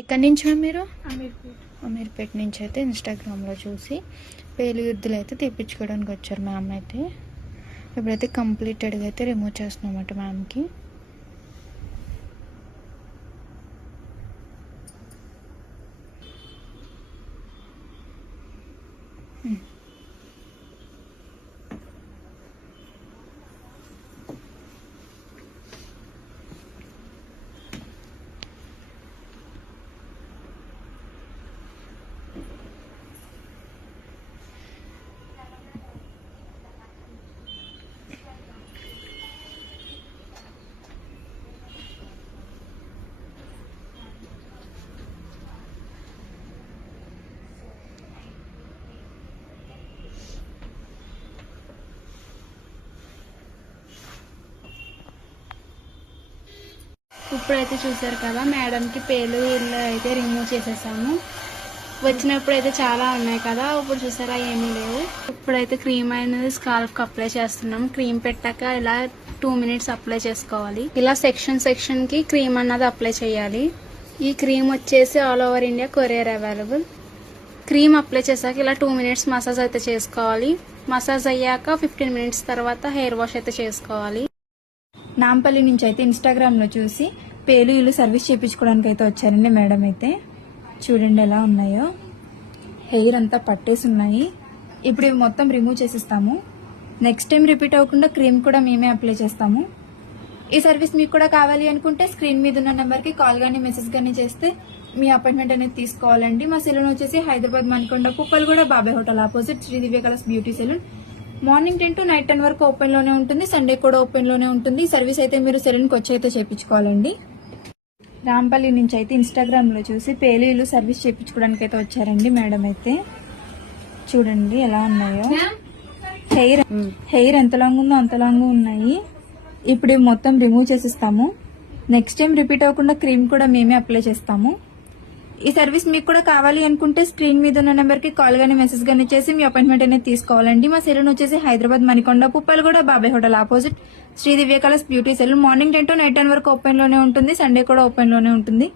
ఎక్కడి నుంచి మీరు? అమీర్పేట్. అమీర్పేట నుంచి అయితే ఇన్స్టాగ్రామ్లో చూసి పేలు యుద్ధులు అయితే తెప్పించుకోవడానికి వచ్చారు మ్యామ్ అయితే. ఇప్పుడైతే కంప్లీటెడ్గా అయితే రిమూవ్ చేస్తున్నామట మ్యామ్కి. ఇప్పుడైతే చూసారు కదా మేడంకి పేలు ఇల్లు అయితే రిమూవ్ చేసేసాము. వచ్చినప్పుడు అయితే చాలా ఉన్నాయి కదా, ఇప్పుడు చూసారా ఏమీ లేవు. ఇప్పుడైతే క్రీమ్ అనేది స్కాల్ఫ్కి అప్లై చేస్తున్నాం. క్రీమ్ పెట్టాక ఇలా 2 minutes అప్లై చేసుకోవాలి. ఇలా సెక్షన్ కి క్రీమ్ అన్నది అప్లై చేయాలి. ఈ క్రీమ్ వచ్చేసి all over India courier available. Cream apply చేశాక ఇలా 2 minutes మసాజ్ అయితే చేసుకోవాలి. మసాజ్ అయ్యాక 15 minutes తర్వాత హెయిర్ వాష్ అయితే చేసుకోవాలి. నాంపల్లి నుంచి అయితే ఇన్స్టాగ్రామ్లో చూసి పేలు ఇల్లు సర్వీస్ చేయించుకోవడానికి అయితే వచ్చారండి మేడం అయితే. చూడండి ఎలా ఉన్నాయో, హెయిర్ అంతా పట్టేసి ఉన్నాయి. ఇప్పుడు ఇవి మొత్తం రిమూవ్ చేసిస్తాము. నెక్స్ట్ టైం రిపీట్ అవ్వకుండా క్రీమ్ కూడా మేమే అప్లై చేస్తాము. ఈ సర్వీస్ మీకు కూడా కావాలి అనుకుంటే స్క్రీన్ మీద ఉన్న నెంబర్కి కాల్ కానీ మెసేజ్ కానీ చేస్తే మీ అపాయింట్మెంట్ అనేది తీసుకోవాలండి. మా సెలూన్ వచ్చేసి Hyderabad Manikonda Puppalaguda Babai hotel opposite Sri Divya colours beauty salon. Morning 10 to night 10 వరకు ఓపెన్ లోనే ఉంటుంది. సండే కూడా ఓపెన్ లోనే ఉంటుంది. సర్వీస్ అయితే మీరు సెలూన్కి వచ్చి అయితే చేయించుకోవాలండి. రాంపల్లి నుంచి అయితే ఇన్స్టాగ్రామ్లో చూసి పేలు ఇల్లు సర్వీస్ చేయించుకోవడానికి అయితే వచ్చారండి మేడం అయితే. చూడండి ఎలా ఉన్నాయో, హెయిర్ ఎంత లాంగ్ ఉందో అంత లాంగ్ ఉన్నాయి. ఇప్పుడు ఇవి మొత్తం రిమూవ్ చేసిస్తాము. నెక్స్ట్ టైం రిపీట్ అవ్వకుండా క్రీమ్ కూడా మేమే అప్లై చేస్తాము. ఈ సర్వీస్ మీకు కూడా కావాలి అనుకుంటే స్క్రీన్ మీద ఉన్న నెంబర్కి కాల్ కానీ మెసేజ్ కానీ చేసి మీ అపాయింట్మెంట్ అనేది తీసుకోవాలండి. మా సెలూన్ వచ్చేసి Hyderabad Manikonda Puppalaguda Babai hotel opposite Sri Divya colours beauty salon. Morning 10 to night 10 వరకు ఓపెన్ లోనే ఉంటుంది. సండే కూడా ఓపెన్ లోనే ఉంటుంది.